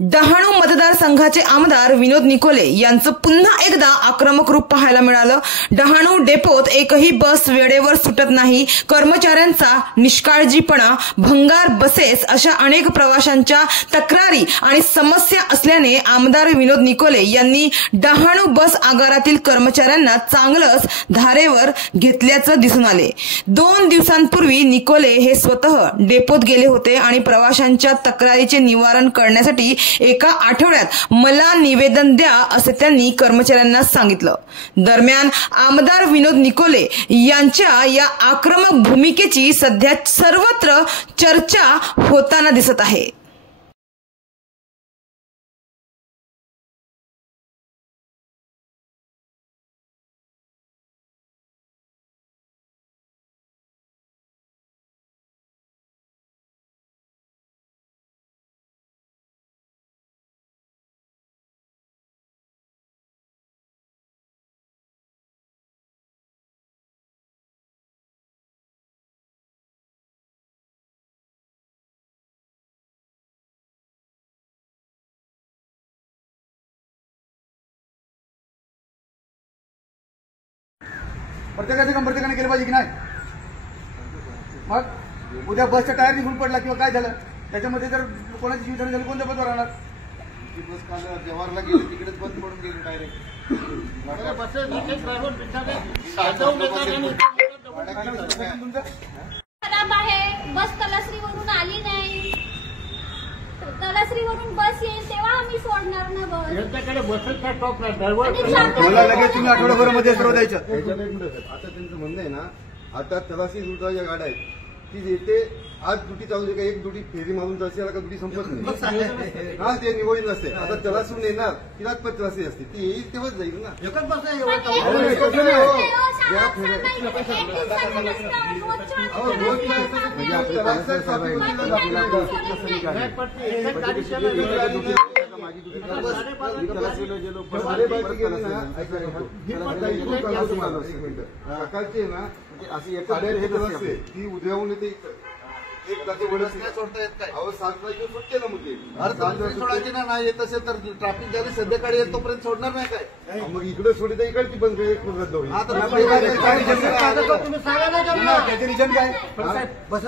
डहाणू मतदारसंघाचे आमदार विनोद निकोले यांचं पुन्हा एकदा आक्रमक रूप पाहायला मिळालं। डहाणू डेपोत एकही बस वेळेवर सुटत नाही, कर्मचाऱ्यांचा निष्काळजीपणा, भंगार बसेस अशा अनेक प्रवाशांच्या तक्रारी आणि समस्या असल्याने आमदार विनोद निकोले यांनी डहाणू बस आगारातील कर्मचाऱ्यांना चांगलंच धारेवर घेतल्याचं दिसून आले। 2 दिवसांपूर्वी निकोले हे स्वतः डेपोत गेले होते आणि प्रवाशांच्या तक्रारीचे निवारण करण्यासाठी एका आठवड्यात मला निवेदन द्या असे त्यांनी कर्मचाऱ्यांना सांगितलं। दरम्यान आमदार विनोद निकोले यांच्या या आक्रमक भूमिकेची सध्या सर्वत्र चर्चा होताना दिसत आहे। प्रत्येकाने केलं पाहिजे की नाही? मग उद्या बसचा टायर निघून पडला किंवा काय झालं त्याच्यामध्ये जर कोणाची जीवितहानी झाली कोणत्या पदावर राहणार? बस काल जवाहरला गेली तिकडेच बंद पडून गेली डायरेक्ट। खराब आहे, बस तलासरीवरून आली नाही, तलासरीवरून बस येईल तेव्हा आम्ही सोडणार ना बस। यांच्याकडे बसेसचा स्टॉप नाही, ड्रायव्हर मला लगेच तुम्ही आठवड्याभरामध्ये सर्व द्यायचं। आता त्यांचं म्हणणं आहे ना, आता तलाशी दुटा ज्या गाड्या आहेत ती येते आज ड्युटी चालू आहे का, एक ड्युटी फेरी मारून जाते का ड्युटी संपत नाही हा, ते निवडून नसते। आता तलासून येणार तिलाच पण तलाशी असते, ती येईल तेव्हाच जाईल ना। एकच बस नाही सकाळची ना अशी ती उद्याहून येते एक जाते सोडता येत काय? अहो 7 वाजता सुटते ना मुली सोडायची ना, नाही येत असेल तर ट्रॅफिक झाली संध्याकाळी येत तोपर्यंत सोडणार नाही काय? मग इकडे सोडी तर इकडची बंद रद्द होईल। तुम्ही सांगा ना त्याचे रिजन काय? बस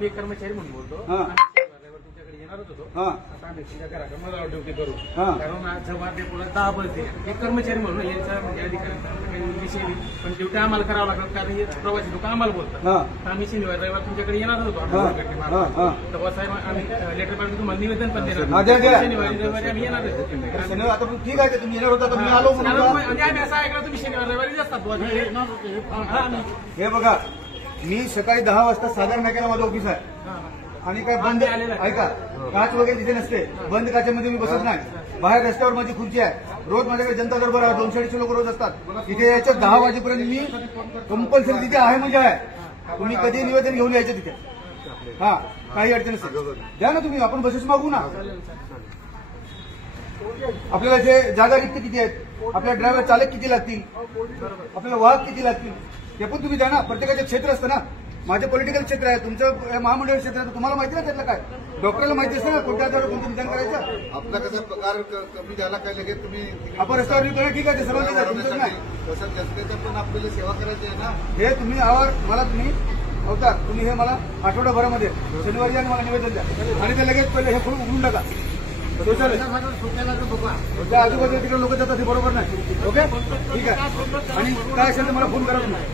मी कर्मचारी म्हणून बोलतो, तुमच्याकडे येणारच होतो। आता आम्ही तुमच्या घराकडे मला ड्युटी करू, कारण आज जेव्हा डेपोला 10 बस दिल्या, एक कर्मचारी म्हणून यांचा म्हणजे अधिकाऱ्यांचा काही विषय नाही, पण ड्युटी आम्हाला करावं लागणार कारण हे प्रवासी लोक आम्हाला बोलतात। आम्ही शनिवार रविवार तुमच्याकडे येणार होतो, तेव्हा साहेब आम्ही लेटर पाठवून तुम्हाला निवेदन पण देणार, शनिवारी रविवारी आम्ही येणार होतो। आता ठीक आहे, तुम्ही येणार होता तुम्ही आलो म्हणजे आम्ही असं ऐकलं तुम्ही शनिवार रविवारी असतात। हे बघा, मी सकाळी 10 वाजता साधारण नाक्याला माझं ऑफिस आहे आणि काय बंद ऐका, काच वगैरे तिथे नसते, बंद काचेमध्ये मी बसत नाही। बाहेर रस्त्यावर माझी खुर्ची आहे, रोज माझ्याकडे जनता दरबार आहे, 200-250 लोक रोज असतात तिथे। यायचं 10 वाजेपर्यंत मी कंपल्सरी तिथे आहे म्हणजे आहे। तुम्ही कधी निवेदन घेऊन यायचं तिथे, हा काही अडचण नसते, द्या ना तुम्ही, आपण बसेस मागू ना। आपल्याला जे जागा रिक्त किती आहेत, आपल्याला ड्रायव्हर चालक किती लागतील, आपल्याला वाहक किती लागतील ते पण तुम्ही द्या ना। प्रत्येकाचे क्षेत्र असतं ना, माझं पॉलिटिकल क्षेत्र आहे, तुमचं महामंडळ क्षेत्र आहे, तुम्हाला माहिती ना त्यातलं काय? डॉक्टरला माहिती असतं ना कोणत्या आधारावर कोणतं निदान करायचं। आपला कसा पगार कमी झाला काय लगेच तुम्ही आपण रस्त्यावर निघतो, ठीक आहे, ते सर्वांचं तुमचं नाही तसं त्याचं पण आपल्याला सेवा करायची आहे ना। हे तुम्ही मला तुम्ही अवतार तुम्ही हे मला आठवड्याभरामध्ये शनिवारी मला निवेदन द्या आणि ते लगेच पहिले हे फुल उघडून टाका। त्या आजूबाजूला तिकडे लोक जातात, ते बरोबर नाही। ओके, ठीक आहे, आणि काय असेल तर मला फोन करा तुम्ही।